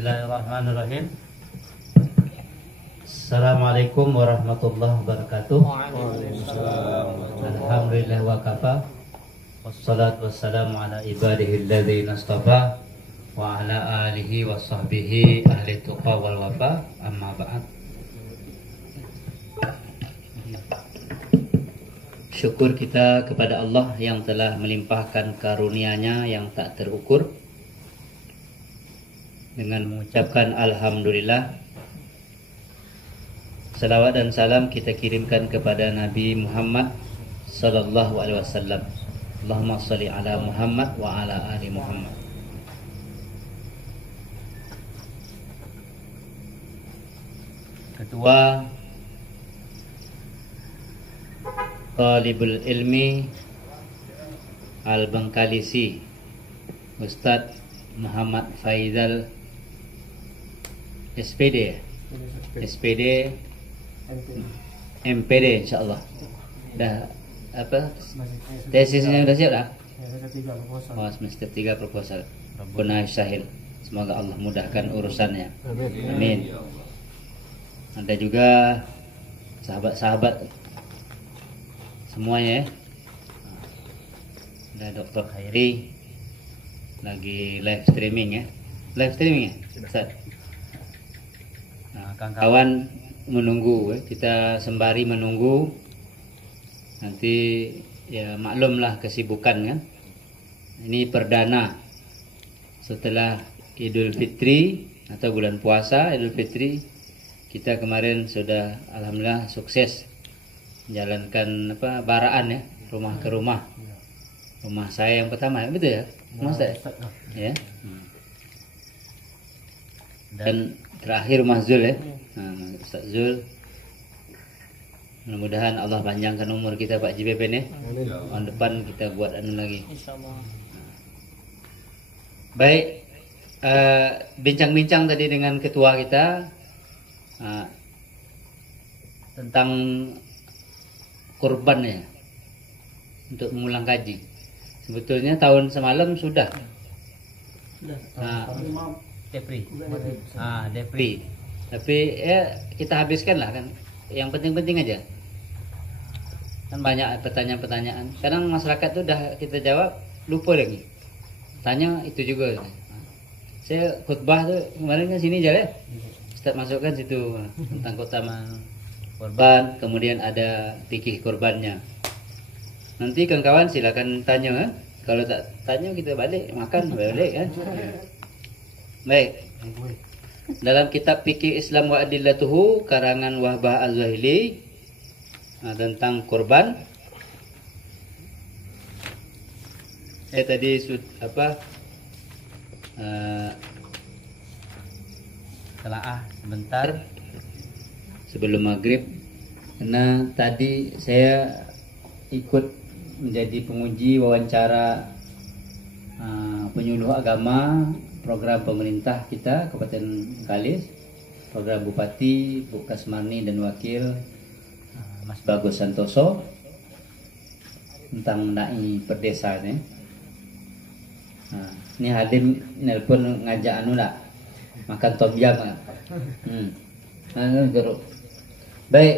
Bismillahirrahmanirrahim. Assalamualaikum warahmatullahi wabarakatuh. Alhamdulillah wa kafa. Wassalatu wassalamu ala ibadihi alladhina istafa wa ala alihi wa sahbihi ahli tuqa wal wafa. Amma ba'd. Syukur kita kepada Allah yang telah melimpahkan karunia-Nya yang tak terukur. Dengan mengucapkan Alhamdulillah, salawat dan salam kita kirimkan kepada Nabi Muhammad sallallahu alaihi wasallam. Allahumma shalli ala Muhammad wa ala ali Muhammad. Ketua Talibul Ilmi Al-Bangkalisi, Ustadz Muhammad Faizal SPD MPD insyaallah. Dah apa? Tesisnya sudah siap dah? Oh, semester 3 proposal. Rabbuna Syahil. Semoga Allah mudahkan urusannya. Amin. Ada juga sahabat-sahabat semuanya ya. Ada Dr. Khairi lagi live streaming ya. Live streaming ya? Ustaz. Nah, kawan-kawan menunggu ya. Kita sembari menunggu. Nanti ya maklumlah kesibukan kan. Ini perdana setelah Idul Fitri atau bulan puasa Idul Fitri. Kita kemarin sudah alhamdulillah sukses menjalankan baraan ya, rumah ke rumah. Rumah saya yang pertama, betul ya? Rumah saya. Ya. Dan terakhir Mas Zul ya. Nah, Ustaz Zul. Mudah-mudahan Allah panjangkan umur kita Pak JPPN ya. Tahun depan kita buat lagi. Baik, bincang-bincang tadi dengan ketua kita tentang kurban ya, untuk mengulang kaji. Sebetulnya tahun semalam sudah. Depri. Tapi ya kita habiskan lah kan. Yang penting-penting aja. Kan banyak pertanyaan-pertanyaan. Kadang masyarakat tuh udah kita jawab lupa lagi. Tanya itu juga. Saya khutbah tuh kemarin kan sini aja ya. Ustaz masukkan situ tentang keutamaan korban, kemudian ada fikih korbannya. Nanti kawan-kawan silakan tanya kan. Kalau tak tanya kita balik makan balik kan. Baik. Dalam kitab Fikih Islam wa Adillatuhu karangan Wahbah Az-Zuhaili tentang korban. Saya tadi telaah sebentar sebelum maghrib, karena tadi saya ikut menjadi penguji wawancara penyuluh agama program pemerintah kita Kabupaten Bengkalis, program Bupati, Bu Kasmarni dan Wakil Mas Bagus Santoso tentang mengenai perdesaan ya. Ini Hadim nelpon ngajak lah makan tom yam. Baik.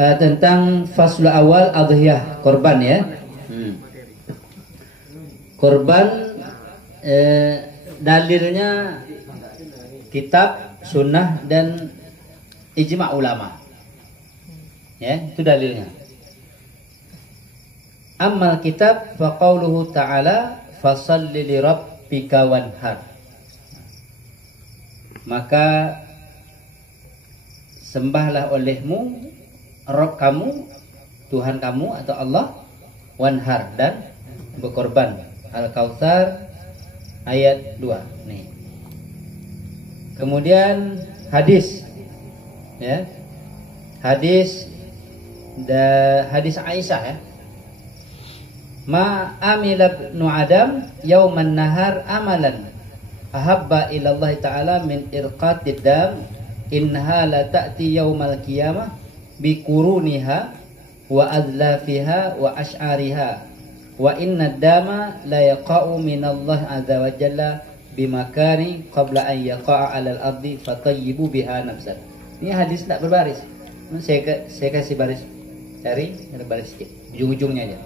Tentang fasl awal adhiyah korban ya. Korban dalilnya kitab, sunnah dan ijma' ulama. Ya, itu dalilnya. Ammal kitab fa qauluhu ta'ala fasalli li rabbika wanhar. Maka sembahlah olehmu Rabb kamu, Tuhan kamu atau Allah, wanhar dan berkorban. Al-Kautsar ayat 2 nih. Kemudian hadis ya. Hadis Aisyah ya. Ma amila ibnu Adam yauman nahar amalan ahabba ila Allah ta'ala min irqatid dam innaha la ta'ti yaumal qiyamah bi quruniha wa adlafiha wa ash'ariha wa inna dama la yaqa'u min Allah azza wa jalla bimakani qabla an yaqa'a 'alal ardi fatayyibu biha nafsan. Ini hadis tak berbaris. Saya kasih baris, cari ada baris sedikit ujung-ujungnya aja.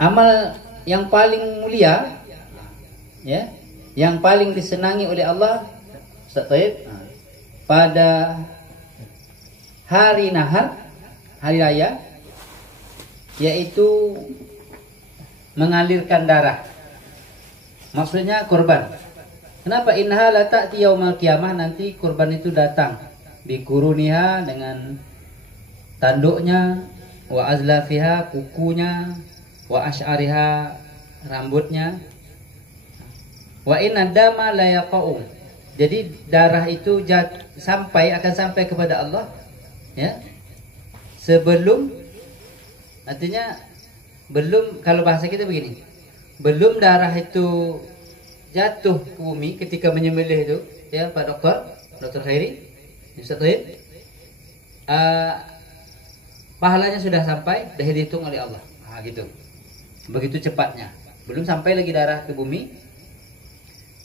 Amal yang paling mulia, ya, yang paling disenangi oleh Allah, Ustaz Taib, pada hari nahar, hari raya, yaitu mengalirkan darah. Maksudnya korban. Kenapa? Innaha la ta'ti yaumal qiyamah, nanti korban itu datang bikuruniha, dengan tanduknya, wa azlafiha, kukunya, wa ash'ariha, rambutnya, wa inna dama la yaqa'u. Jadi darah itu akan sampai kepada Allah, ya, sebelum, artinya belum, kalau bahasa kita begini, belum darah itu jatuh ke bumi ketika menyembelih itu, ya Pak Dokter Khairi, Ustaz Taib, pahalanya sudah sampai, dah dihitung oleh Allah. Gitu. Begitu cepatnya. Belum sampai lagi darah ke bumi.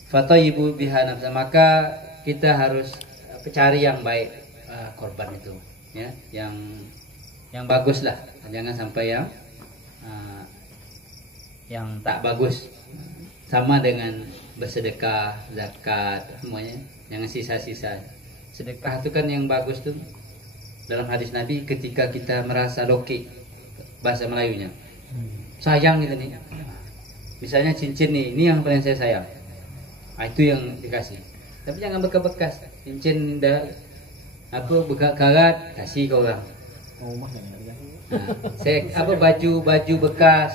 Fatayyibu biha nafsa, maka kita harus cari yang baik, korban itu, ya, yang bagus lah. Jangan sampai yang tak bagus. Sama dengan bersedekah, zakat, semuanya. Jangan sisa-sisa. Sedekah itu kan yang bagus tuh. Dalam hadis Nabi, ketika kita merasa loki, bahasa Melayunya, sayang gitu nih. Misalnya cincin nih, ini yang paling saya sayang. Itu yang dikasih. Tapi jangan bekas-bekas. Cincin bekas karat, kasih ke orang. Baju bekas.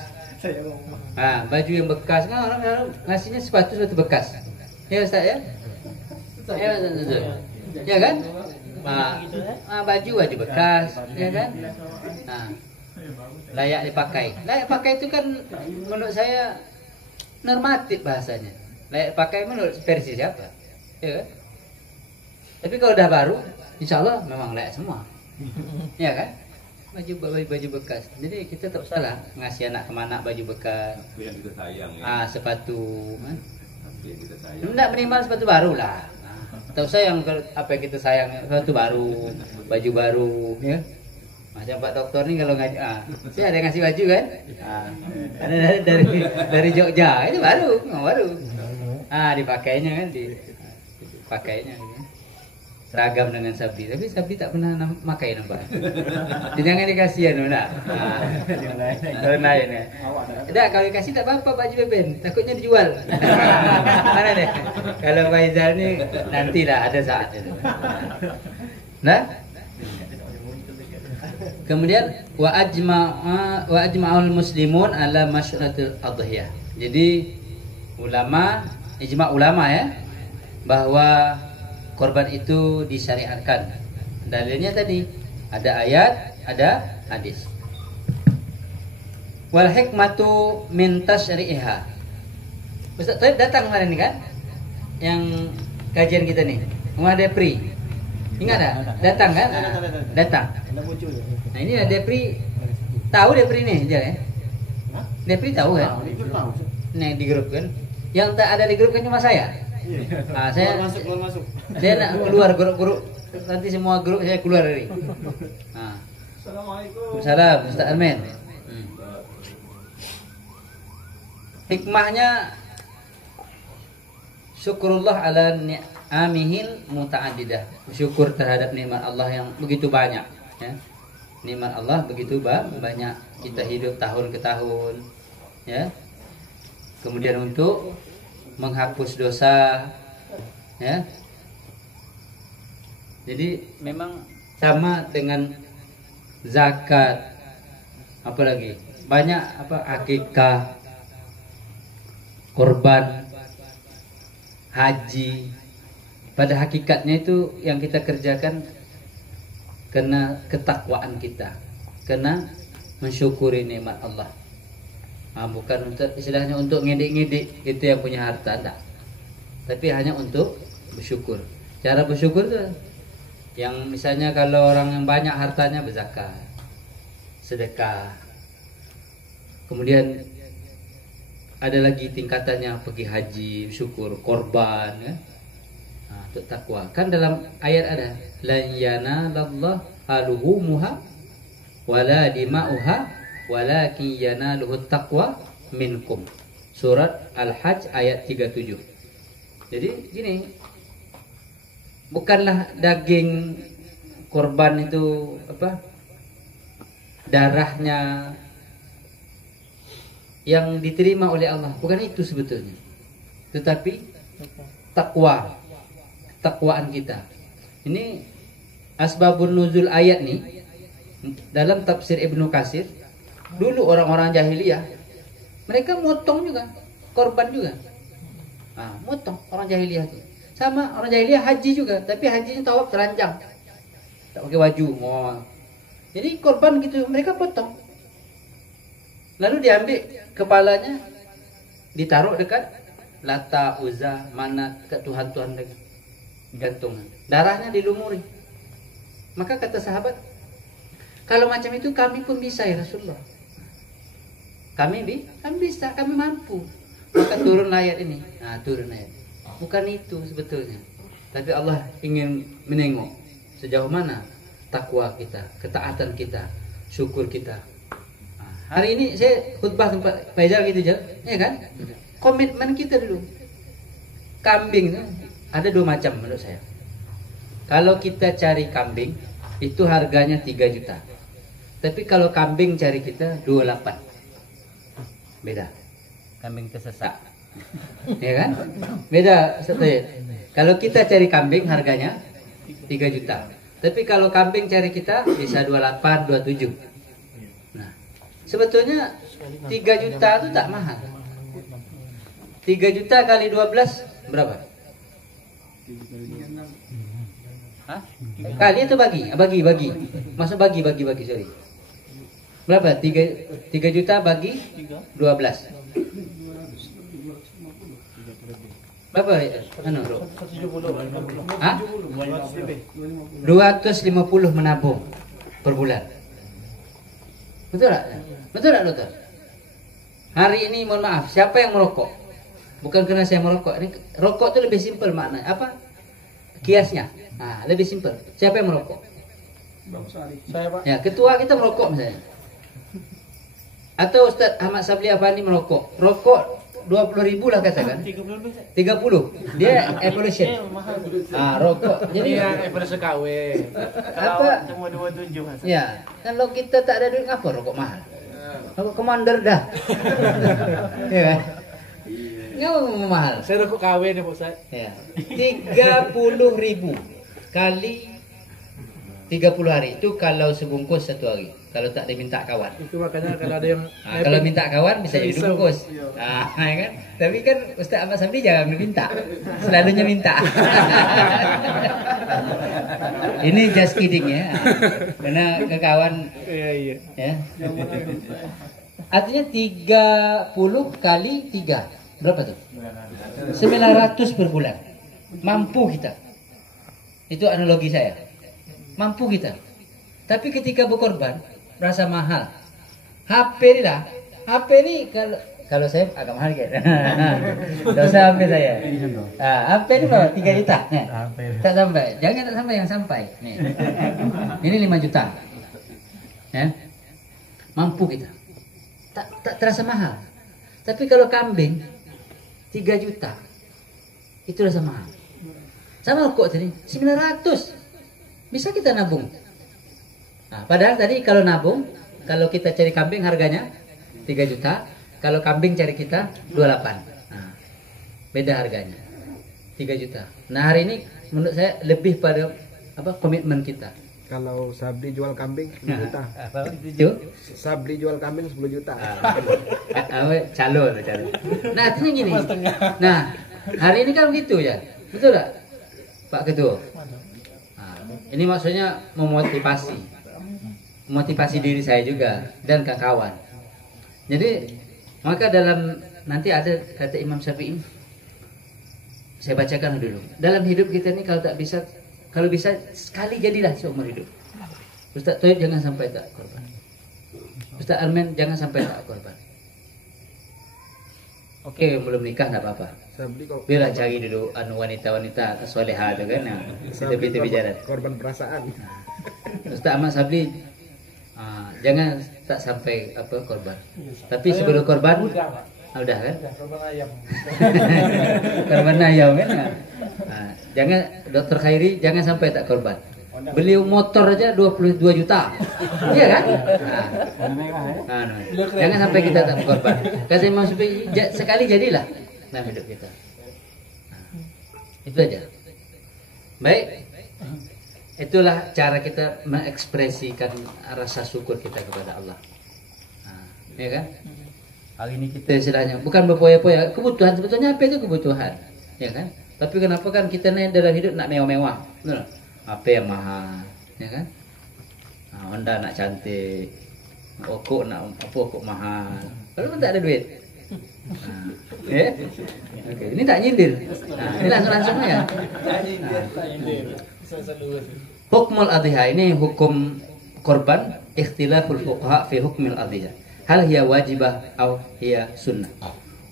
Baju yang bekas kan orang ngasihnya sepatu bekas. Ya Ustaz ya? Ya kan? Baju bekas, ya kan? Layak dipakai. Layak pakai itu kan menurut saya normatif bahasanya. Layak pakai menurut versi siapa? Ya kan? Tapi kalau udah baru, insya Allah memang layak semua. Ya kan? Baju bekas. Jadi kita tak salah ngasih anak kemana baju bekas. Yang kita sayang, ya? Sepatu. Yang kita sayang. Tidak minimal sepatu baru lah. Tak usah yang apa yang kita sayang, sepatu baru, baju baru, ya. Macam Pak Dokter nih kalau ngaji, saya ada yang ngasih baju kan? Ada dari Jogja, itu baru. Dipakainya kan, dipakainya. Seragam dengan Sabdi, tapi Sabdi tak pernah pakai nampak. Jangan dikasih nak. Kalau lain ya. Kalau dikasih tak apa-apa baju beben, takutnya dijual. Mana deh? Kalau Faizal ni nantilah ada saat itu. Nah. Kemudian wa ajma'ul muslimun ala masyratil adhiyah. Jadi ijma' ulama ya, bahwa korban itu disyariatkan. Dalilnya tadi ada ayat, ada hadis. Wal hikmatu min tasyri'iha. Ustaz Taib datang kemarin nih kan? Yang kajian kita nih. Rumah Depri. Ingat tak? Datang kan? Datang. Nah ini ada Depri. Tahu Depri nih dia ya? Depri tahu kan? Nah di grup kan? Yang tak ada di grup kan cuma saya. Saya keluar masuk. Saya nak keluar grup. Nanti semua grup saya keluar dari. Assalamualaikum. Salam Ustaz Armen. Hikmahnya syukurullah ala ni'amihil muta'addidah. Syukur terhadap nikmat Allah yang begitu banyak, ya. Nikmat Allah begitu banyak, kita hidup tahun ke tahun, ya. Kemudian untuk menghapus dosa, ya. Jadi memang sama dengan zakat, apalagi banyak akikah, korban, haji. Pada hakikatnya itu yang kita kerjakan karena ketakwaan kita, karena mensyukuri nikmat Allah. Bukan untuk istilahnya untuk ngedik-ngedik itu yang punya harta, enggak. Tapi hanya untuk bersyukur. Cara bersyukur itu yang misalnya kalau orang yang banyak hartanya berzakat, sedekah. Kemudian ada lagi tingkatannya pergi haji, syukur, korban ya. Nah, untuk takwa. Kan dalam ayat ada lan yanalallah aluhumuha wala dima'uha walakin yanaluhut taqwa minkum. Surat Al-Hajj ayat 37. Jadi gini, bukanlah daging korban itu darahnya yang diterima oleh Allah, bukan itu sebetulnya. Tetapi takwaan kita. Ini asbabun nuzul ayat nih dalam tafsir Ibnu Katsir. Dulu orang-orang jahiliyah mereka motong juga, korban juga. Nah, motong orang jahiliyah itu. Sama orang jahiliyah haji juga, tapi hajinya tawaf telanjang. Tak pakai baju. Jadi korban gitu mereka potong. Lalu diambil kepalanya, ditaruh dekat Lata, Uzza, Manat, ke Tuhan-Tuhan lagi. Gantungan. Darahnya dilumuri. Maka kata sahabat, kalau macam itu kami pun bisa ya Rasulullah. Kami bisa, kami mampu. Maka turun ayat ini. Nah, turun ayat. Bukan itu sebetulnya. Tapi Allah ingin menengok sejauh mana takwa kita, ketaatan kita, syukur kita. Nah, hari ini saya khutbah tempat Faizal gitu aja, ya kan? Komitmen kita dulu. Kambing itu ada dua macam menurut saya. Kalau kita cari kambing itu harganya 3 juta. Tapi kalau kambing cari kita 28. Beda. Kambing tersesat. Ya kan? Beda. Kalau kita cari kambing harganya 3 juta. Tapi kalau kambing cari kita bisa 28, 27. Nah, sebetulnya 3 juta itu tak mahal. 3 juta kali 12 berapa? Hah? Kali atau bagi? Bagi. Masuk bagi, sorry. Berapa? 3 juta bagi 12. Berapa? Hah? 250 menabung per bulan. Betul tak? Betul tak, dokter? Hari ini mohon maaf, siapa yang merokok? Bukan karena saya merokok. Ini rokok itu lebih simpel makna. Apa? Kiasnya. Nah, lebih simpel. Siapa yang merokok? Saya, Pak. Ya, ketua kita merokok misalnya. Atau Ustaz Ahmad Sabli Afandi merokok. Rokok 20.000 lah katakan. 30. Dia evolution. Rokok. Jadi evolution KW. apa? Cuma 27 Mas. Ya, kalau kita tak ada duit ngapa rokok mahal? Rokok commander dah. Ya kan? Ngapa mahal? Saya rokok KW nih Pak Ustaz. Ya. 30.000 kali 30 hari itu kalau sebungkus satu hari. Kalau tak diminta kawan. Itu makanya kalau ada yang kalau minta kawan bisa jadi bungkus. Ya kan? Tapi kan Ustaz Ahmad Sabli jangan minta. Selalunya minta. Ini just kidding ya. Karena ke kawan. Iya. Ya. Artinya 30 kali 3. Berapa tuh? 900 per bulan. Mampu kita. Itu analogi saya. Mampu kita. Tapi ketika berkorban rasa mahal. HP ini kalau saya agak mahal kan. Dosa HP saya. HP ini berapa? 3 juta. Tak sampai. Jangan tak sampai yang sampai. Nih. Ini 5 juta. Ya. Mampu kita. Tak terasa mahal. Tapi kalau kambing 3 juta. Itu rasa mahal. Sama rokok tadi 900. Bisa kita nabung. Nah, padahal tadi kalau nabung, kalau kita cari kambing harganya 3 juta, kalau kambing cari kita 28. Nah, beda harganya. 3 juta. Nah, hari ini menurut saya lebih pada komitmen kita. Kalau Sabli jual kambing 10 juta. Apa itu? Sabli jual kambing 10 juta. Calon. Nah, artinya gini. Nah, hari ini kan begitu ya. Betul tak, Pak Ketua? Ini maksudnya memotivasi diri saya juga dan kawan. Jadi maka dalam nanti ada kata Imam Syafi'i, saya bacakan dulu. Dalam hidup kita ini kalau bisa sekali jadilah seumur hidup. Ustaz Toib jangan sampai tak korban. Ustaz Armen jangan sampai tak korban. Oke, belum nikah nggak apa-apa. Sabli kok Biarlah cari dulu wanita-wanita soleha itu kan. Nah, Sabli kita bicara. korban perasaan. Ustaz Ahmad Sabli, jangan tak sampai korban. Tapi sebelum korban, Udah, Pak. udah kan? Udah, korban ayam. Korban ayam kan? Jangan Dokter Khairi jangan sampai tak korban. Beli motor aja 22 juta. Iya kan? Jangan sampai kita tak korban. Kasih Imam Syafi'i sekali jadilah dalam hidup kita. Itu aja. Baik. Itulah cara kita mengekspresikan rasa syukur kita kepada Allah. Ya kan? Hari ini kita istilahnya bukan berpoya-poya, kebutuhan sebetulnya apa itu kebutuhan, ya kan? Tapi kenapa kan kita nih dalam hidup nak mewah-mewah, betul? HP yang mahal, ya kan? Honda nak cantik, okok nak okok mahal, kalau tak ada duit. Ya? Oke, ini tak nyindir. Ini langsung ya. Hukmul adhiya ini hukum korban, ikhtilaful fuqaha fi hukmil adhiya. Hal hiya wajibah atau hiya sunnah.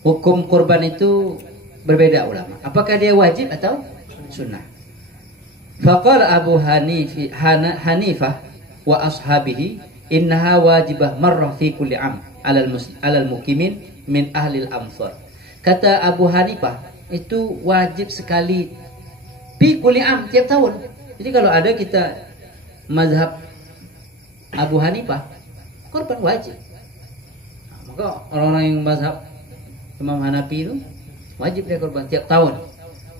Hukum kurban itu berbeda ulama. Apakah dia wajib atau sunnah? Faqala Abu Hanifah wa ashabihi innaha wajibah marrah fi kulli am alal mukimin min ahlil amsar. Kata Abu Hanifah itu wajib sekali fi kulli am, tiap tahun. Jadi kalau ada kita mazhab Abu Hanifah, kurban wajib. Maka orang-orang yang mazhab Imam Hanafi itu wajib dia kurban tiap tahun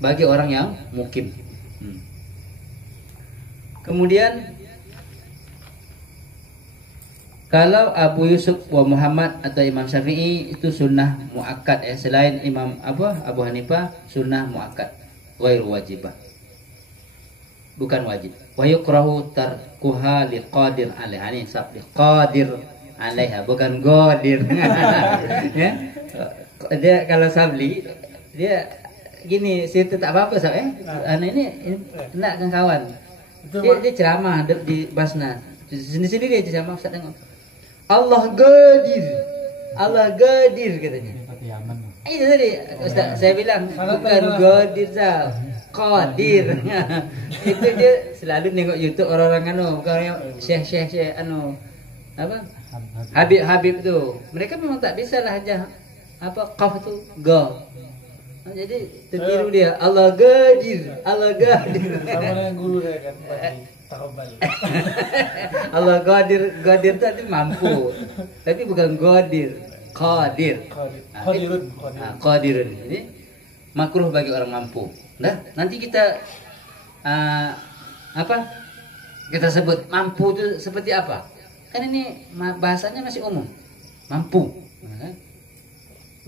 bagi orang yang mukim. Kemudian kalau Abu Yusuf wa Muhammad atau Imam Syafi'i itu sunnah muakkad ya, selain Imam Abu Hanifah sunnah muakkad, ghairu wajibah. Bukan wajib. Wa yukrahu tarkuha liqadir alaiha. Ini sabli qadir alaiha, bukan godir. Ya. Dia kalau sabli dia gini, situ tak apa-apa sab anak ini nak kan kawan. Dia ceramah di Basnas. Sini-sini dia ceramah, Ustaz tengok. Allah godir. Allah godir katanya. Itu tadi Ustaz saya bilang bukan godir sab. Qadir. Itu dia selalu nengok YouTube orang-orang bukan yang syekh Habib tuh. Mereka memang tak bisa lah aja qaf tu ga. Jadi tertiru dia Allah gadir. Sama dengan guru saya kan takabal. Allah gadir tadi mampu. Tapi bukan qadir. Qadirun. Ini makruh bagi orang mampu. Nah, nanti kita kita sebut mampu itu seperti apa? Kan ini bahasanya masih umum. Mampu.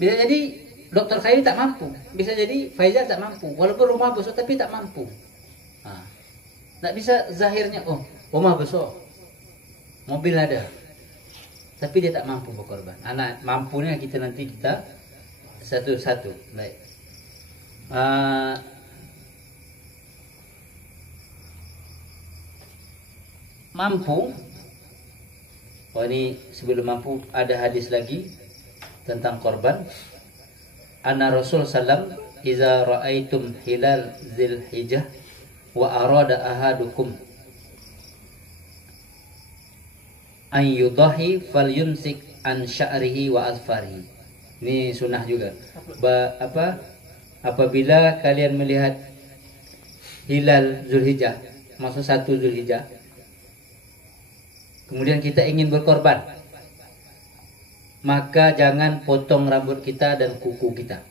Bisa jadi Dokter Khairi tak mampu, bisa jadi Faizal tak mampu, walaupun rumah besar tapi tak mampu. Tak bisa zahirnya rumah besar, mobil ada, tapi dia tak mampu berkorban. Anak mampunya kita nanti satu-satu. Baik. Mampu. Ini sebelum mampu ada hadis lagi tentang korban. Anna Rasul sallam iza ra'aitum hilal Dzulhijjah wa arada ahadukum an yudahi falyumsik an sya'rihi wa azfarihi. Ini sunnah juga. Apabila kalian melihat hilal Dzulhijjah, maksud 1 Dzulhijjah, kemudian kita ingin berkorban, maka jangan potong rambut kita dan kuku kita.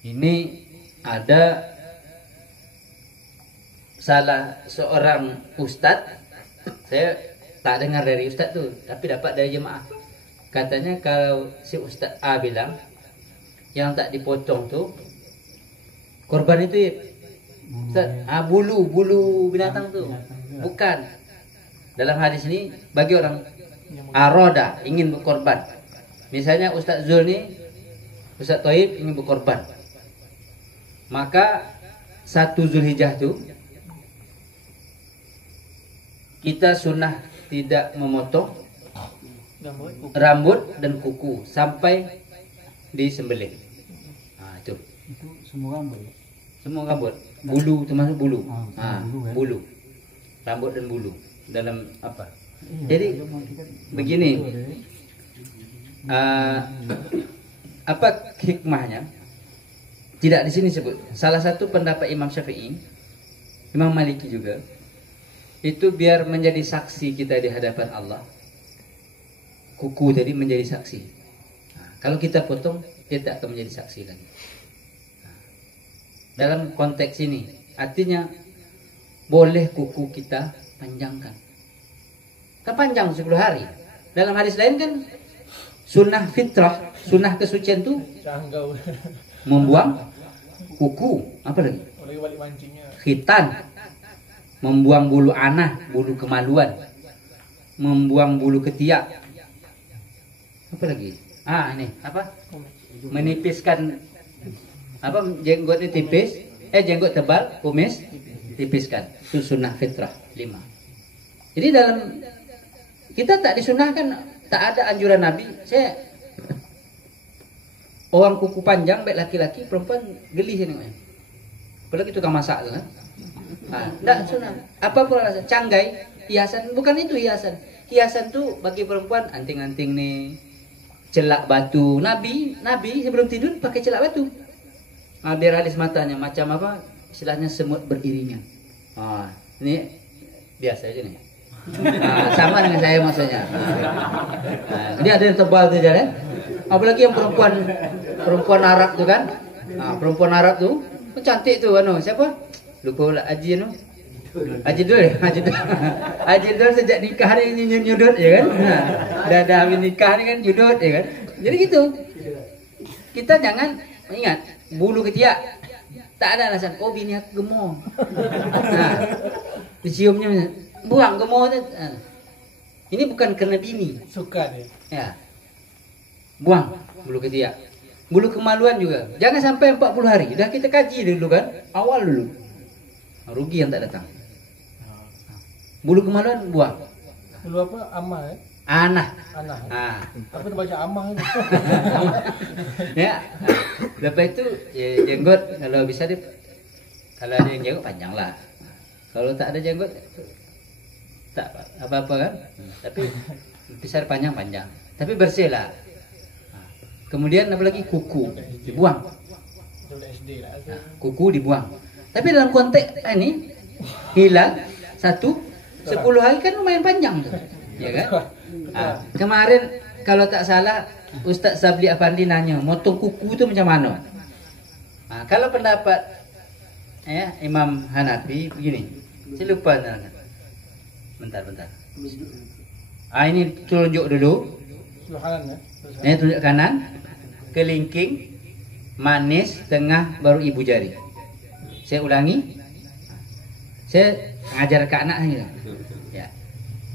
Ini ada salah seorang ustadz, saya tak dengar dari ustadz tuh, tapi dapat dari jemaah. Katanya kalau si ustadz A bilang yang tak dipotong tuh korban itu bulu binatang tuh. Bukan. Dalam hadis ini bagi orang aroda ingin berkorban. Misalnya Ustaz Zul nih, Ustaz Toib ingin berkorban. Maka 1 Dzulhijjah itu kita sunnah tidak memotong rambut dan kuku sampai disembelih. Nah, itu. Itu semua rambut. Semua rambut, bulu termasuk bulu. Bulu, kan? Bulu. Rambut dan bulu dalam apa? Iya, Jadi begini. Apa hikmahnya? Tidak di sini sebut. Salah satu pendapat Imam Syafi'i, Imam Maliki juga, itu biar menjadi saksi kita di hadapan Allah. Kuku tadi menjadi saksi. Nah, kalau kita potong, dia tak akan menjadi saksi lagi. Nah, dalam konteks ini, artinya boleh kuku kita panjangkan. Kan panjang 10 hari. Dalam hadis lain kan sunnah fitrah, sunnah kesucian itu Canggau. membuang kuku, apa lagi? Lagi balik mancingnya. Khitan, membuang bulu anah, bulu kemaluan, membuang bulu ketiak. Apa lagi? Ini apa? Menipiskan apa jenggotnya tipis, jenggot tebal, kumis tipiskan. Itu sunnah fitrah 5. Jadi dalam kita tak disunahkan, tak ada anjuran Nabi. Saya orang kuku panjang baik laki-laki, perempuan geli sini. Apalagi tukang masak tu kan. Enggak sunah. Apa pun alasan canggai, hiasan, bukan itu hiasan. Hiasan tu bagi perempuan anting-anting nih, celak batu. Nabi sebelum tidur pakai celak batu. Biar alis matanya macam apa? Istilahnya semut beriringan. Ini biasa aja nih. Sama dengan saya maksudnya. Ini ada yang tebal tu jalan. Apalagi yang perempuan Arab tu kan. Perempuan Arab tu cantik tu siapa? Lupa pula Haji Haji Dul sejak nikah ni nyudut ya kan. Dah habis nikah ni kan nyudut ya kan. Jadi gitu. Kita jangan ingat bulu ketiak. Tak ada alasan, bini aku gemuk. Diciumnya buang gemuk tu. Ini bukan kerana bini. Suka dia. Ya. Buang bulu ketiak. Bulu kemaluan juga. Jangan sampai 40 hari. Dah kita kaji dulu kan. Awal dulu. Rugi yang tak datang. Bulu kemaluan buang. Bulu apa? Amah Anah. Apa tu baca amah ni? Ya. Lepas itu jenggot kalau bisa kalau ada yang jenggot panjang lah. Kalau tak ada jenggot tak apa-apa kan. Tapi bisa panjang-panjang. Tapi bersih lah. Kemudian apa lagi kuku dibuang. Kuku dibuang. Tapi dalam konteks ini hilang 10 hari kan lumayan panjang tu. Ya kan? Kemarin kalau tak salah Ustaz Sabli Afandi nanya motong kuku tu macam mana? Kalau pendapat Imam Hanafi begini. Saya lupa nak. Bentar. Ini tunjuk dulu. Sebelah kanan ya. Ini tunjuk kanan. Kelingking, manis, tengah, baru ibu jari. Saya ulangi. Saya ngajar ke anak saya. Ya.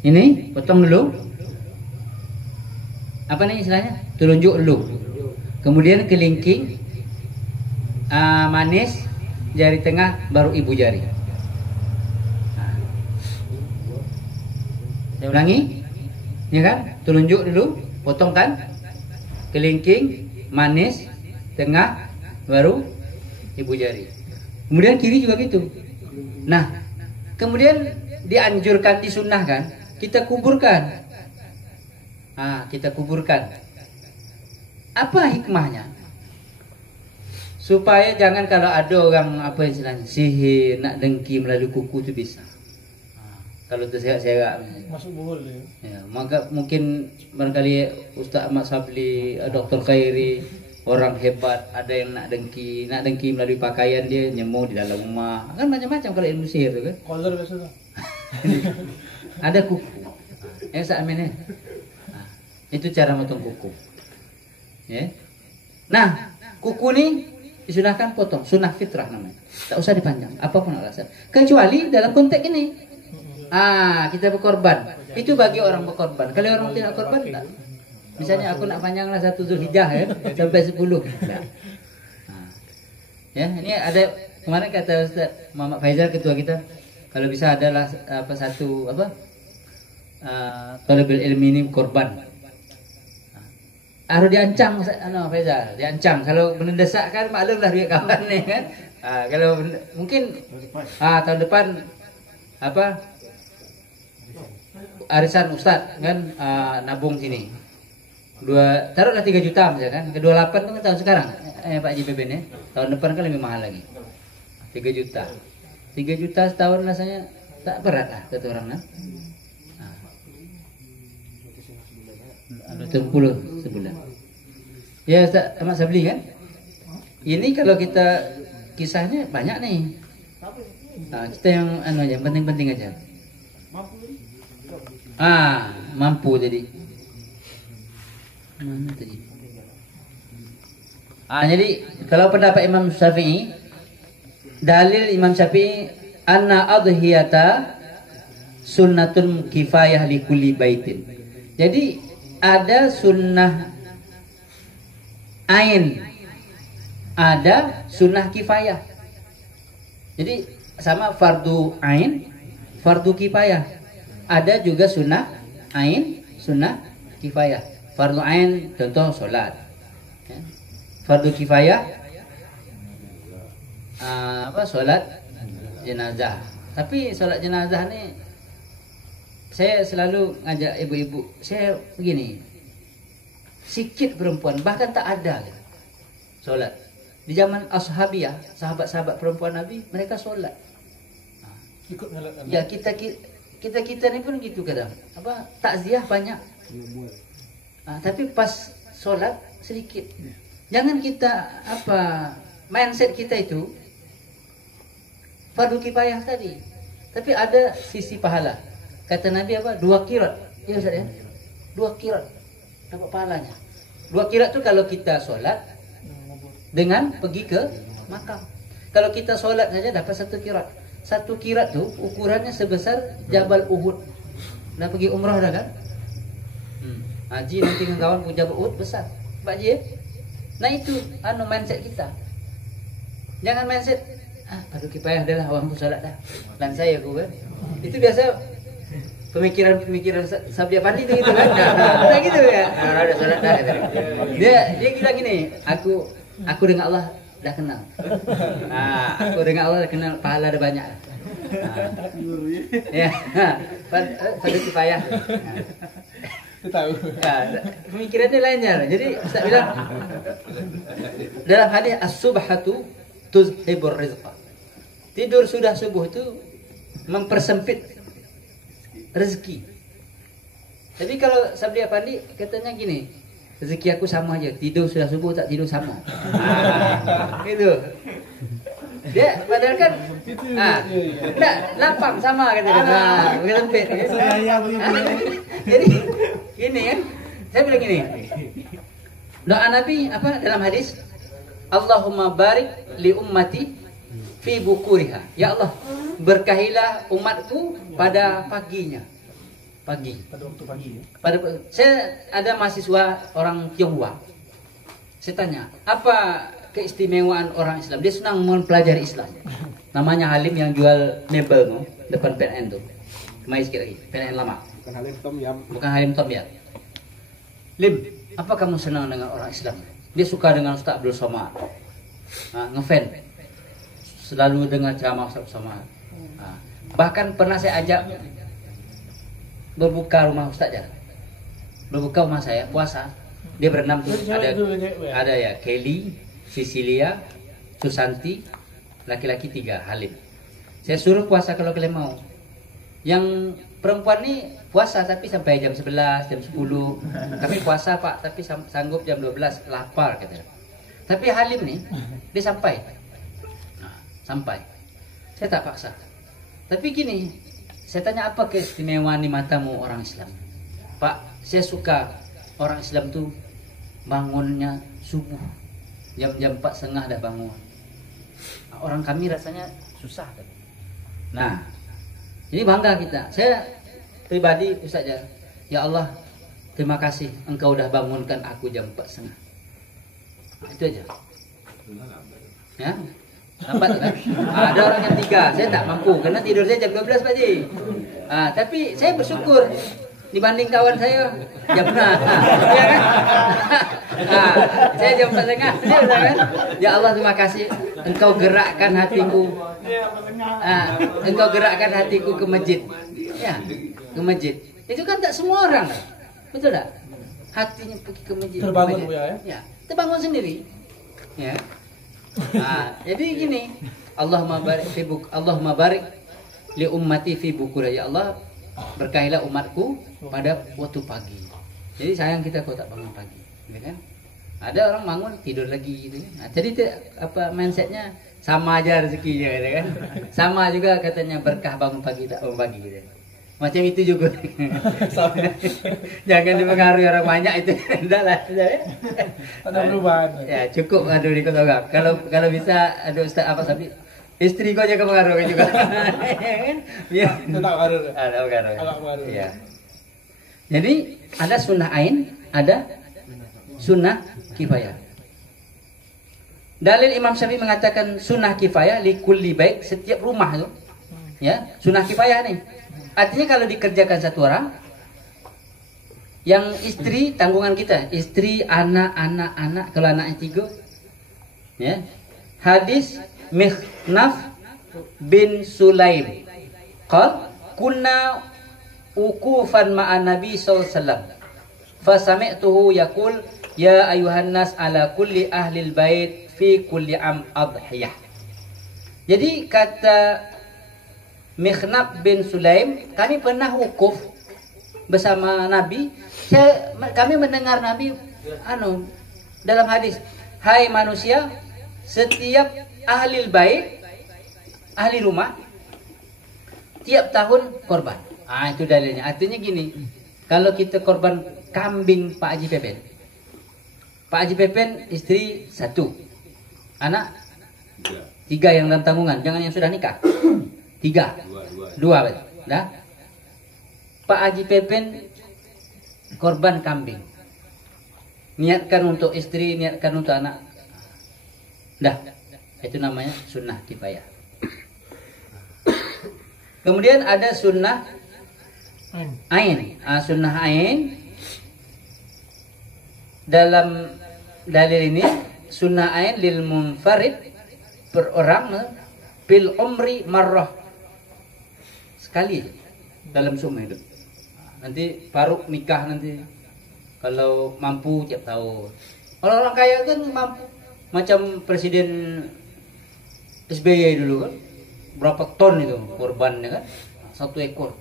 Ini potong dulu. Apa nih istilahnya? Telunjuk dulu. Kemudian kelingking, manis, jari tengah, baru ibu jari. Saya ulangi. Ya kan? Telunjuk dulu, potongkan. Kelingking, manis, tengah, baru ibu jari. Kemudian kiri juga gitu. Nah, kemudian dianjurkan, disunnahkan, kita kuburkan. Kita kuburkan. Apa hikmahnya? Supaya jangan kalau ada orang apa istilahnya sihir nak dengki melalui kuku itu bisa. Kalau terserak-serak masuk buhul dia. Ya, maka mungkin barangkali Ustaz Ahmad Sabli, Dr. Khairi, orang hebat, ada yang nak dengki melalui pakaian dia, nyemur di dalam rumah. Kan macam-macam kalau ilmu sihir tu kan. Kolor biasa tu. Ada kuku. Ustaz Amin itu cara motong kuku. Ya. Nah, kuku ni disunahkan potong, sunnah fitrah namanya. Tak usah dipanjang, apapun alasan. Kecuali dalam konteks ini. Kita berkorban. Itu bagi orang berkorban. Kalau orang tidak korban tak. Misalnya aku nak panjanglah 1 Zulhijjah ya, sampai 10. Nah. Ya, ini ada kemarin kata Ustaz Muhammad Faizal ketua kita, kalau bisa adalah talibul ilmi ini korban. harus diancam Faizal, diancam. Kalau mendesak kan maklumlah duit kawan nih kan. Kalau mungkin tahun depan apa arisan Ustaz kan nabung sini. Taruhlah 3 juta misalkan. Ke 28 kan tahun sekarang. Pak Haji Beben ya. Tahun depan kan lebih mahal lagi. 3 juta. 3 juta setahun rasanya tak berat lah kata orang nah. 20 sebulan. Ya Ustaz Ahmad Sabli kan. Ini kalau kita kisahnya banyak nih. Kita yang aja penting-penting aja. Mampu tadi. Mana tadi? Jadi kalau pendapat Imam Syafi'i, dalil Imam Syafi'i anna adhiyata sunnatun kifayah li kulli baitin. Jadi ada sunnah ain, ada sunnah kifayah. Jadi sama fardu ain, fardu kifayah. Ada juga sunnah ain, sunnah kifayah. Fardu ain contoh solat. Fardu kifayah solat jenazah. Tapi solat jenazah ni saya selalu ngajak ibu-ibu. Saya begini, sikit perempuan bahkan tak ada solat. Di zaman ashabiyah, sahabat-sahabat perempuan Nabi, mereka solat. Ikut ngalatkan. Ya kita ni pun gitu kadang. Takziah banyak. Tapi pas solat sedikit. Jangan kita mindset kita itu fardu kifayah tadi. Tapi ada sisi pahala. Kata Nabi 2 qirat. Ya Ustaz ya. 2 qirat dapat pahalanya. 2 qirat tu kalau kita solat dengan pergi ke makam. Kalau kita solat saja dapat 1 qirat. 1 qirat tu ukurannya sebesar Jabal Uhud. Dah pergi umrah dah kan? Haji nanti dengan kawan pun Jabal Uhud besar. Pak Haji ya? Nah itu mindset kita. Jangan mindset fardu kifayah adalah awam pun solat dah. Dan saya aku kan. Itu biasa pemikiran Sabdi Pandi itu gitu kan. Nah gitu ya. Ada solat dah. Dia bilang gini, aku dengan Allah dah kenal. Aku dengan Allah dah kenal, pahala ada banyak. Ya. Fardu kifayah. Tahu. Pemikirannya lainnya. Jadi Ustaz bilang dalam hadis as-subhatu tuzhibur rizqa. Tidur sudah subuh itu mempersempit rezeki. Tapi kalau Sabdi Pandi katanya gini, rezeki aku sama aja, tidur sudah subuh tak tidur sama. Gitu. Dia padahal kan enggak lapang sama katanya. Bukan sempit. Jadi gini kan, saya bilang gini. Doa Nabi dalam hadis? Allahumma barik li ummati fi bukuriha. Ya Allah, berkahilah umatku pada paginya. Pagi. Pada waktu pagi ya. Saya ada mahasiswa orang Tionghoa. Saya tanya, apa keistimewaan orang Islam? Dia senang mempelajari Islam. Namanya Halim yang jual mebel no, depan PNN tuh. Kemarin sikit lagi, PNN lama. Bukan Halim Tom Yam. Bukan Halim Tom ya. Lim, apa kamu senang dengan orang Islam? Dia suka dengan Ustaz Abdul Somad. Ngefan. Selalu dengar ceramah Ustaz Somad. Bahkan pernah saya ajak berbuka rumah Ustaz ya. Berbuka rumah saya, puasa. Dia berenam tuh. Ada ya, Kelly, Cecilia, Susanti, laki-laki 3, Halim. Saya suruh puasa kalau kalian mau. Yang perempuan nih puasa tapi sampai jam 11, jam 10. Kami puasa Pak, tapi sanggup jam 12, lapar katanya. Tapi Halim nih, dia sampai. Sampai. Saya tak paksa. Tapi gini, saya tanya apa keistimewaan di matamu orang Islam? Pak, saya suka orang Islam tuh bangunnya subuh. Jam-jam 4:30 dah bangun. Orang kami rasanya susah. Nah, ini bangga kita. Saya pribadi Ustaz ya Allah, terima kasih engkau dah bangunkan aku jam 4:30. Itu aja. Ya. Lambat kan? Ada orang yang 3, saya tak mampu karena tidur saya jam 12 Pak Ji. Tapi saya bersyukur dibanding kawan saya jam 6. Ya kan? Nah, saya jam 4 setengah. Dia bilang kan, ya Allah terima kasih Engkau gerakkan hatiku. Engkau gerakkan hatiku ke masjid. Ya, ke masjid. Itu kan tak semua orang. Betul tak? Hatinya pergi ke masjid. Terbangun ke masjid. Bu ya? Ya, terbangun sendiri. Ya. Nah, jadi gini, Allahumma barik li ummati fi bukura, ya Allah berkahilah umatku pada waktu pagi. Jadi sayang kita kalau tak bangun pagi, ya kan? Ada orang bangun tidur lagi gitu. Nah, jadi mindsetnya sama aja rezekinya, ya kan? Sama juga katanya berkah bangun pagi tak bangun pagi gitu. Macam itu juga. Jangan dipengaruhi orang banyak itu. Entahlah. Ada perubahan. Ya cukup aduh di Kota Gak. Kalau bisa aduh Ustaz apa sapi istri kau jaga pengaruh juga. Ya. Itu tak ngaruh. Ada pengaruh. Agak ngaruh. Ya. Jadi ada sunnah ain, ada sunnah kifayah. Dalil Imam Syafi'i mengatakan sunnah kifayah li kulli bait, setiap rumah itu. Ya, sunnah kifayah nih. Artinya kalau dikerjakan satu orang, yang istri tanggungan kita, istri, anak, kalau anaknya 3, ya. Hadis Mikhnaf bin Sulaim, qal kunna ukufan ma'an Nabi sallallahu alaihi wasallam, fa sami'tuhu yaqul ya ayuhan nas ala kulli ahlil bait fi kulli am adhiyah. Jadi kata Mikhnaf bin Sulaim, kami pernah wukuf bersama Nabi. Kami mendengar Nabi dalam hadis, hai manusia, setiap ahli bait, ahli rumah, tiap tahun korban. Itu dalilnya. Artinya gini, kalau kita korban kambing Pak Haji Pepen, Pak Haji Pepen istri 1, anak 3 yang dalam tanggungan, jangan yang sudah nikah. 2 dah. Pak Haji Pepen korban kambing, niatkan untuk istri, niatkan untuk anak, dah, itu namanya sunnah kifayah. Kemudian ada sunnah ain. Sunnah ain dalam dalil ini, sunnah ain lil munfarid, per orang bil umri marrah, sekali dalam seumur hidup. Nanti baru nikah nanti kalau mampu tiap tahun. Orang-orang kaya kan mampu, macam Presiden SBY dulu kan, berapa ton itu korbannya kan, 1 ekor.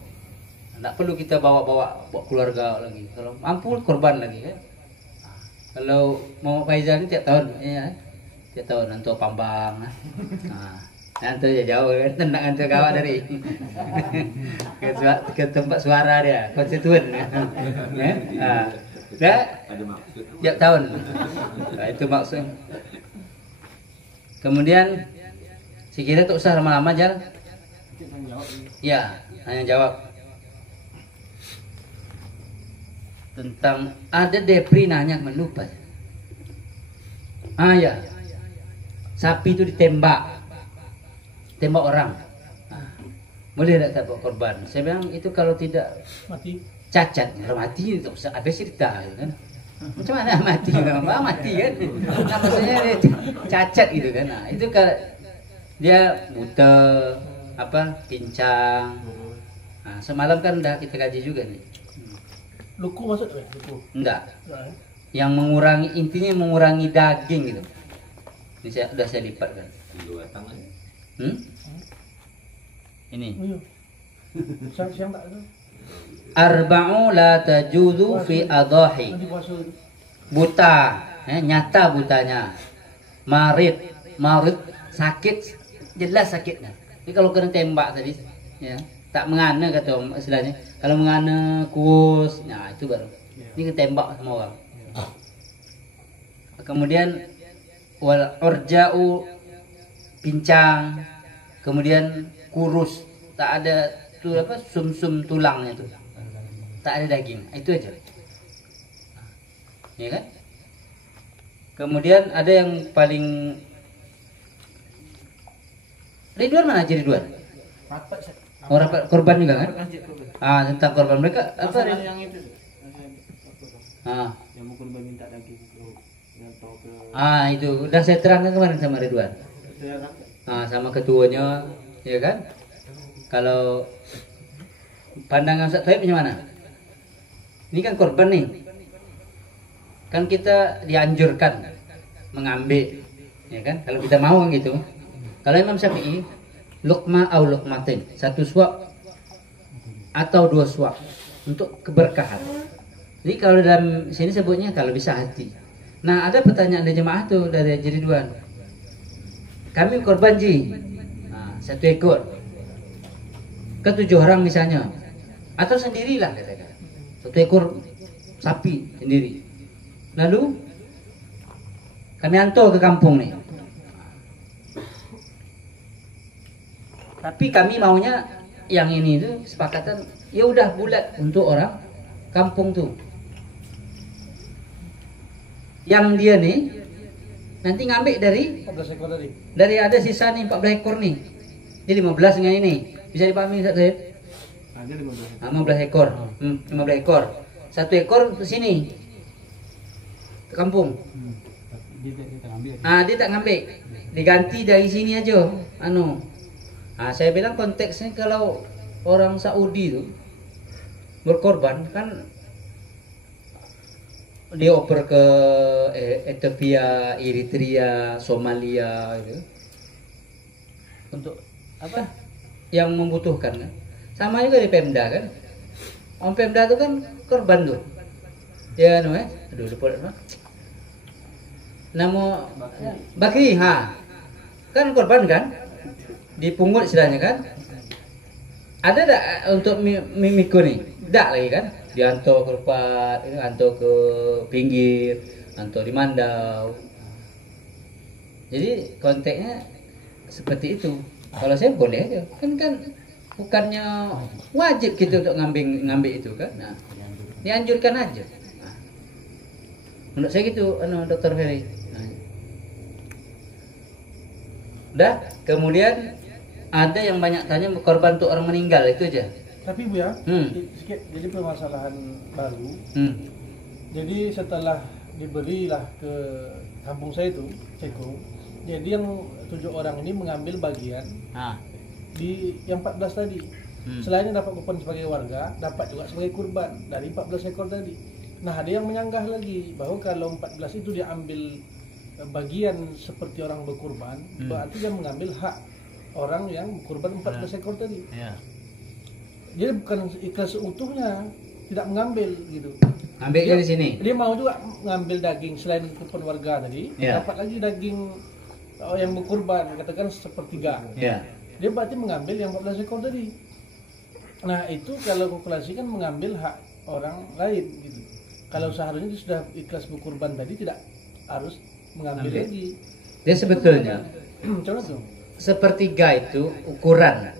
Tidak perlu kita bawa keluarga lagi. Kalau mampu korban lagi kan. Kalau mau Faizal ini tiap tahun, ya, tiap tahun nanti pambang. Nanti jauh kan, tendangan ke kawat dari ke tempat suara dia, konstituen. Ya, tiap tahun. Nah, itu maksudnya. Kemudian, si kita tak usah lama-lama jalan. Ya, hanya jawab tentang ada Depri nanya melupa. Ya, sapi itu ditembak orang. Boleh tak dapat korban? Saya bilang itu kalau tidak Mati. cacat, kalau mati itu usah habis cerita kan. Macam mana mati? Mati kan? Nah, maksudnya dia cacat gitu kan. Nah, itu kalau dia buta, pincang. Nah, semalam kan udah kita kaji juga nih. Luku masuk tak? Luku. Enggak. Yang mengurangi, intinya mengurangi daging gitu. Ini saya lipat kan. Ini. Siang tak ada. Arba'u la tajuzu fi adahi. Nanti puasa. Buta, nyata butanya. Marid, sakit, jelas sakitnya. Jadi kalau kena tembak tadi, ya, tak mengana kata istilahnya. Kalau mengana kurus, nah itu baru. Ini ketembak sama orang. Kemudian wal urja'u, pincang, kemudian kurus, tak ada sumsum tulangnya itu, tak ada daging, itu aja, ya kan? Kemudian ada yang paling Ridwan, mana aja Ridwan? Orang korban juga kan? Tentang korban mereka apa? Yang itu. Ah. Yang mungkin minta daging ke nyantol ke Itu udah saya terangkan kemarin sama Ridwan. Sama ketuanya, ya kan? Kalau pandangan Ustaz Taib gimana? Ini kan korban nih. Kan kita dianjurkan mengambil, ya kan? Kalau kita mau gitu. Kalau Imam Syafi'i, luqma au luqmatin, 1 suap atau 2 suap untuk keberkahan. Jadi kalau dalam sini sebutnya kalau bisa hati. Nah, ada pertanyaan dari jemaah tuh dari Haji Ridwan. Kami korban ji, 1 ekor ke 7 orang misalnya, atau sendirilah katakan 1 ekor sapi sendiri. Lalu kami hantar ke kampung nih. Tapi kami maunya yang ini tuh sepakatan ya udah bulat untuk orang kampung tuh. Yang dia nih nanti ngambil dari 14 ekor tadi. dari ada sisa nih 14 ekor nih. Jadi 15 dengan ini. Bisa dipahami Ustaz Said? ada 15. 15 ekor. 15 ekor. 1 ekor ke sini. Ke kampung. Dia ambil. Dia tak ngambil. Diganti dari sini aja. Saya bilang konteksnya kalau orang Saudi itu berkorban kan dia oper ke Ethiopia, Eritrea, Somalia gitu. Untuk apa? Yang membutuhkan kan. Sama juga di Pemda kan. Om Pemda itu kan korban tuh. Ya aduh lupa nama. Nama Bakri, kan korban kan? Dipungut istilahnya kan? Ada tak untuk Miko nih? Tak lagi kan? Diantar ke tempat, antar ke pinggir, antar di Mandau. Jadi konteksnya seperti itu. Kalau saya boleh aja, kan bukannya wajib kita untuk ngambil itu kan? Nah, dianjurkan aja. Nah, menurut saya gitu, Dr. Ferry. Nah. Udah, kemudian ada yang banyak tanya korban untuk orang meninggal itu aja. Tapi Bu ya, sedikit jadi permasalahan baru. Jadi setelah diberilah ke kampung saya itu, Ceko, jadi yang 7 orang ini mengambil bagian di yang 14 tadi. Selain dapat kupon sebagai warga, dapat juga sebagai kurban dari 14 ekor tadi. Nah, ada yang menyanggah lagi bahwa kalau 14 itu diambil bagian seperti orang berkurban, berarti dia mengambil hak orang yang berkurban 14 ekor tadi. Ya. Jadi bukan ikhlas seutuhnya, tidak mengambil gitu. Ambil dari sini. Dia mau juga mengambil daging selain kupon warga tadi, dapat lagi daging yang berkurban, katakan sepertiga. Dia berarti mengambil yang 14 ekor tadi. Nah, itu kalau kalkulasi kan mengambil hak orang lain gitu. Kalau seharusnya dia sudah ikhlas berkurban tadi tidak harus mengambil lagi. Dia sebetulnya Contoh tuh. sepertiga itu ukuran.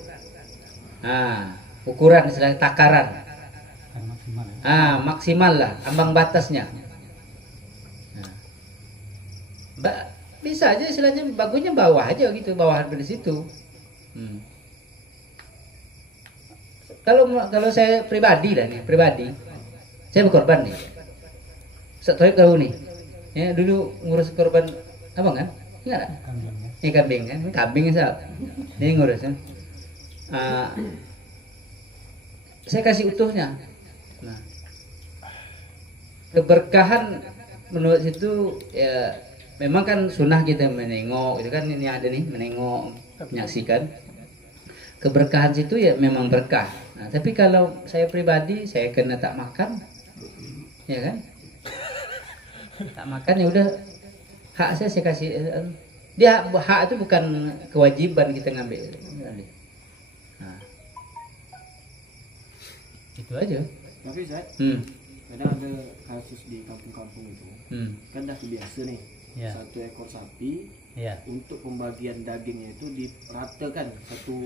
Ukuran istilahnya takaran. Maksimal lah, ambang batasnya. Bisa aja istilahnya bagusnya bawah aja gitu, bawah dari situ. Kalau saya pribadi, saya berkorban nih. Saya tahu nih, ya dulu ngurus korban apa kan? Ingat tak? Kambing kan? Kambing sah. Ini ngurus kan? Saya kasih utuhnya. Nah, keberkahan menurut situ ya memang kan sunnah kita menengok, itu kan ini ada nih menengok, menyaksikan. Keberkahan situ ya memang berkah. Nah, tapi kalau saya pribadi saya kena tak makan, ya kan? Tak makan ya udah hak saya kasih. Dia hak itu bukan kewajiban kita ngambil. Nah, itu aja. Tapi saya kadang ada kasus di kampung-kampung itu kan dah biasa nih 1 ekor sapi untuk pembagian dagingnya itu diratakan satu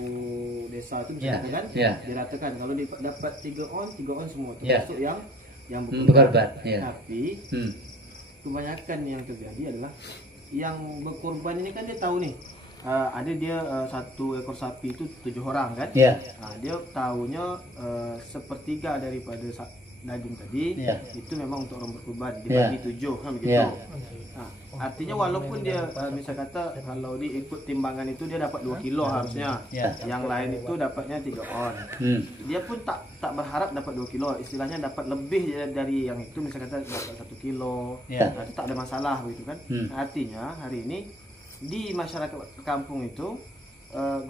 desa itu bisa kan diratakan. Kalau dapat 3 on semua termasuk yang berkorban. Tapi kebanyakan yang terjadi adalah yang berkorban ini kan dia tahu nih ada dia 1 ekor sapi itu 7 orang kan. Nah, dia tahunya sepertiga daripada daging tadi itu memang untuk orang berkurban dibagi 7 kan begitu. Nah, artinya walaupun dia misal kata kalau diikut timbangan itu dia dapat 2 kilo harusnya, yang lain itu dapatnya 3 on. Dia pun tak berharap dapat 2 kilo, istilahnya dapat lebih dari yang itu, misal kata dapat 1 kilo, nah, itu tak ada masalah begitu kan. Artinya hari ini di masyarakat kampung itu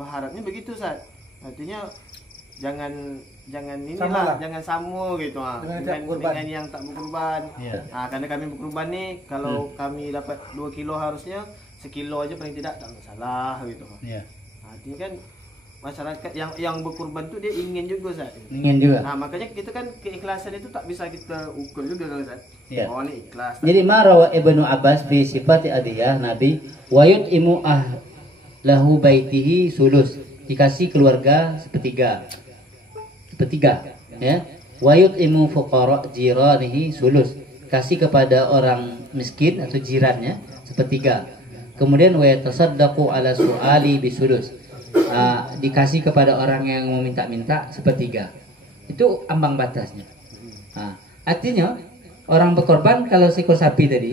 berharapnya begitu, Ustaz. Artinya jangan inilah, jangan sama gitu dengan yang tak berkurban. Nah, karena kami berkurban nih, kalau kami dapat 2 kilo harusnya sekilo aja paling tidak tak masalah gitu. Artinya kan masyarakat yang berkurban tuh dia ingin juga, Ustaz. Ingin juga. Nah, makanya kita kan keikhlasan itu tak bisa kita ukur juga kan, Ustaz. Oh, ini ikhlas. Jadi marawa Ibnu Abbas fi sifati adiyah Nabi wa yut'imu lahu baitihi sulus, dikasih keluarga sepertiga ya. Wa yut'imu fuqara jiranihi sulus, kasih kepada orang miskin atau jirannya sepertiga. Kemudian wa yatasaddaqu ala su'ali bisulus, dikasih kepada orang yang mau minta-minta sepertiga. Itu ambang batasnya. Artinya orang berkorban kalau seekor sapi tadi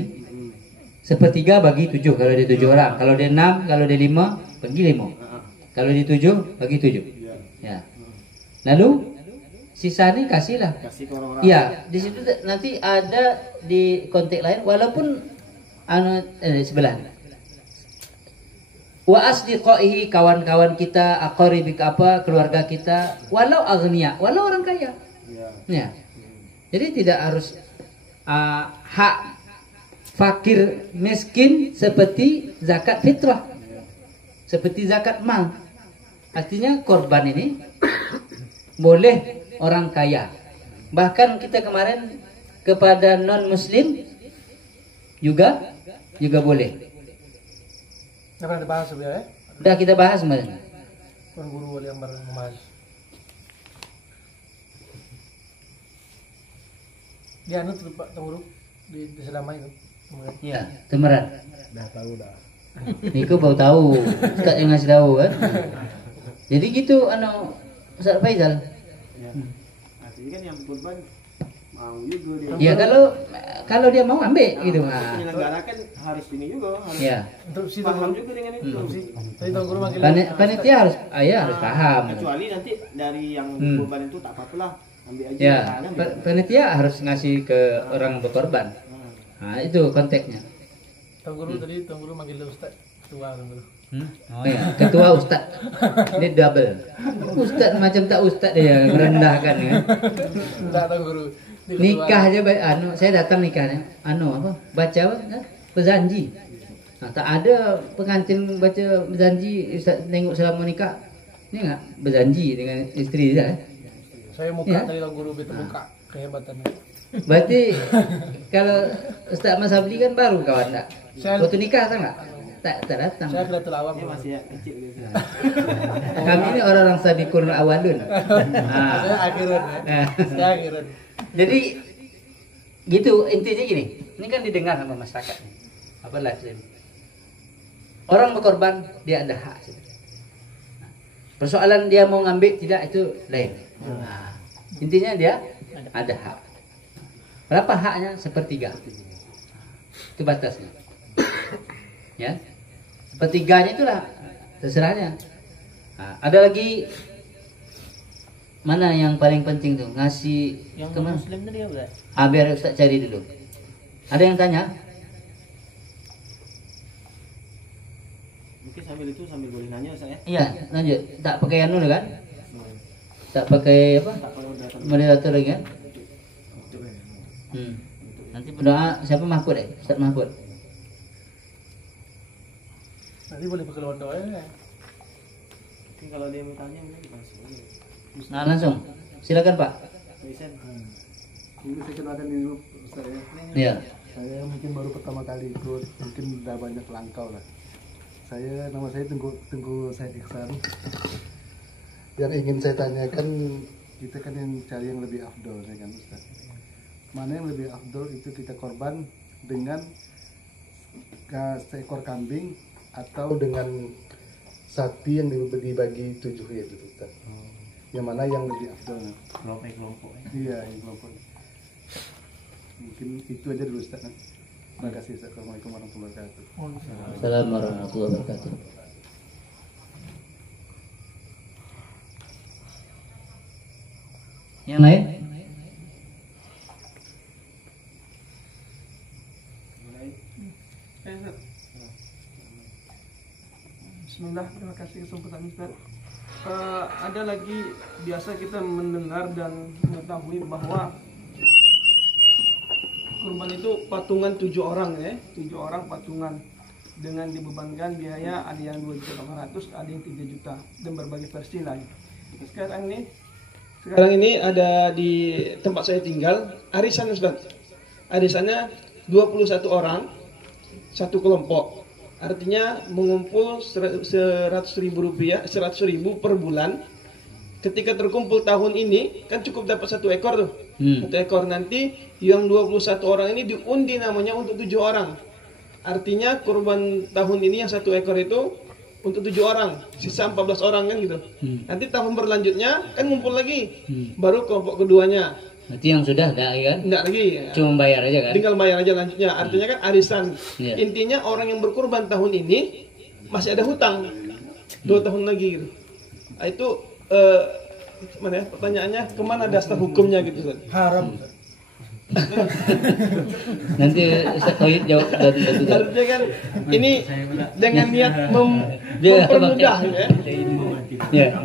sepertiga bagi 7 kalau dia 7 orang, kalau dia 6, kalau dia 5 bagi 5, kalau dia 7 bagi 7 ya. Lalu sisa ini kasihlah. Kasih ke orang-orang. Iya, di situ nanti ada di konteks lain walaupun sebelah. Wa asdiqaihi, kawan-kawan kita, aqaribik apa, keluarga kita, walau aghnia, walau orang kaya. Ya. Jadi tidak harus hak fakir miskin seperti zakat fitrah. Seperti zakat mal. Artinya korban ini boleh orang kaya. Bahkan kita kemarin kepada non muslim juga boleh. Pernah dibahas sebenarnya. Udah kita bahas kemarin. Tuan Guru yang membahas. Di anu tuh Pak Tuan Guru di Selama itu. Iya, Temeran. Dah tahu dah. Niku baru tahu, Ustaz yang ngasih tahu kan. Jadi gitu Ustaz Faizal. Artinya kan yang berkorban mau juga dia. Ya kalau dia mau ambil gitu. Penyelenggara kan harus ini juga, harus Untuk si paham juga dengan itu. Tadi Tuan Guru manggil Panitia harus harus paham. Kecuali nanti dari yang berkorban itu tak apa-apalah, ambil aja. Ya, panitia harus ngasih ke orang berkorban. Nah, itu konteksnya. Tuan Guru tadi Tuan Guru manggil Ustaz tua Tuan Guru. Oh ya, ketua Ustaz. Ini double. Ustaz macam tak Ustaz dia merendahkan kan. Enggak Tuan Guru. Nikah aja saya datang nikahnya. Baca apa? Berjanji. Nah, tak ada pengantin baca berjanji, Ustaz tengok selama nikah. Ini enggak berjanji dengan istri dia. Saya muka tadi Tuan Guru betul muka kehebatannya. Berarti kalau Ustaz Mas Abdi kan baru kawan tak? Waktu nikah tak enggak? Tak datang. Saya kira awam Dia masih kecil gitu. Kami ini orang-orang sabiqun awalun. Saya akhiran ya. Saya akhiran. Jadi gitu intinya gini. Ini kan didengar sama masyarakat. Apa live stream. Orang berkorban dia ada hak. Persoalan dia mau ngambil tidak itu lain. Intinya dia ada hak. Berapa haknya? Sepertiga. Itu batasnya. Ya. Sepertiganya itulah terserahnya. Ada lagi mana yang paling penting tuh ngasih yang kemana? muslim tadi apa? Biar Ustaz cari dulu. Ada yang tanya? Mungkin sambil boleh nanya saya. Iya, lanjut. Tak pakai anu kan? Tak pakai apa? Moderator lagi kan? Nanti berdoa siapa Mahfud Ustaz Mahfud. Nanti boleh pakai londo ya. Mungkin kalau dia mau tanya mungkin langsung. Nah, langsung. Silakan Pak. Ini saya kenalkan dulu saya. Iya. Saya mungkin baru pertama kali ikut, mungkin udah banyak langkau lah. Nama saya Tengku Said Iksan. Yang ingin saya tanyakan, kita kan yang cari yang lebih afdol ya kan Ustaz. Mana yang lebih afdol itu kita korban dengan seekor kambing atau dengan sapi yang dibagi 7 ya itu Ustaz. Yang mana yang lebih afdol? Kelompok. Iya, yang kelompok. Mungkin itu aja dulu Ustaz. Terima kasih. Assalamualaikum warahmatullahi wabarakatuh. Assalamualaikum warahmatullahi wabarakatuh. Yang lain? Bismillah, terima kasih kesempatan Ustaz. Ada lagi, biasa kita mendengar dan mengetahui bahwa kurban itu patungan 7 orang ya, 7 orang patungan dengan dibebankan biaya ada yang 2.800.000, ada yang 3 juta dan berbagai versi lain. Sekarang ini ada di tempat saya tinggal arisan Ustaz. Arisannya 21 orang satu kelompok. Artinya mengumpul 100.000 rupiah, 100.000 per bulan. Ketika terkumpul tahun ini kan cukup dapat 1 ekor tuh. 1 ekor, nanti yang 21 orang ini diundi namanya untuk 7 orang. Artinya kurban tahun ini yang 1 ekor itu untuk 7 orang, sisa 14 orang kan gitu. Nanti tahun berlanjutnya kan ngumpul lagi. Baru kelompok keduanya. Berarti yang sudah enggak kan? Enggak lagi. Cuma bayar aja kan? Tinggal bayar aja lanjutnya. Artinya kan arisan. Iya. Intinya orang yang berkurban tahun ini masih ada hutang 2 tahun lagi gitu. Nah, itu mana ya, pertanyaannya kemana dasar hukumnya gitu kan? Haram. Nanti Ustaz Tauhid jawab dari Artinya kan ini dengan niat mempermudah ya. Ya.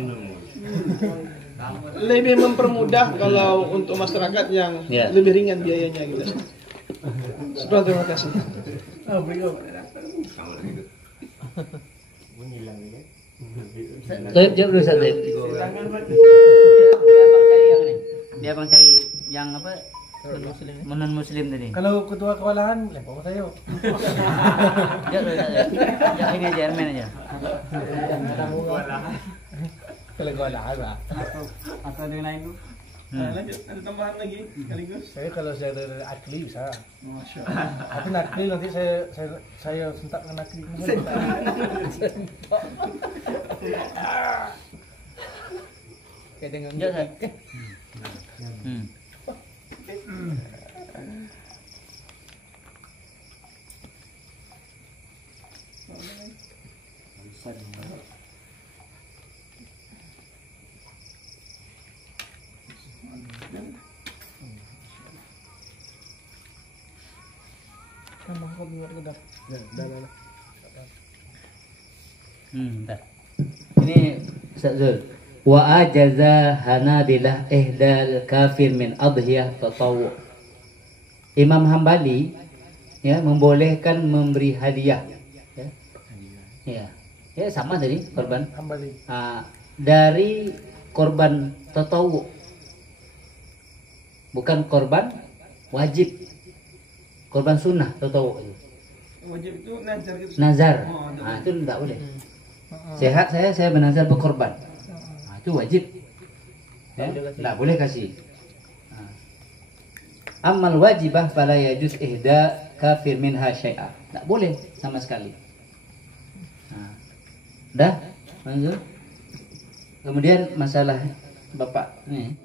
Lebih mempermudah kalau untuk masyarakat yang lebih ringan biayanya gitu. Terima kasih. Jawab dulu Ustaz. Dia bang cari yang apa? Non muslim tadi. Kalau ketua kewalahan, lempar saya. Ya ini aja, Ermen aja. Kalau kewalahan lah. Atau ada yang lain tuh? Lanjut, ada tambahan lagi sekaligus. Saya kalau saya ada akli bisa. Masya Allah. Tapi nakli nanti saya sentak dengan nakli. Kayak dengan bentar. Ini Ustaz Zul. Wa ajaza Hanabilah ihdal kafir min adhiyah tatawwu. Imam Hambali ya membolehkan memberi hadiah. Ya. Ya sama tadi korban Hambali. Dari korban tatawwu. Bukan korban wajib. Korban sunnah tatawwu itu. Wajib itu nazar gitu. Nazar. Itu enggak boleh. Sehat saya bernazar berkorban. Itu wajib. Ya, enggak boleh kasih. Amal wajibah fala yajuz ihda kafir minha syai'a. Enggak boleh sama sekali. Dah? Lanjut. Kemudian masalah Bapak nih.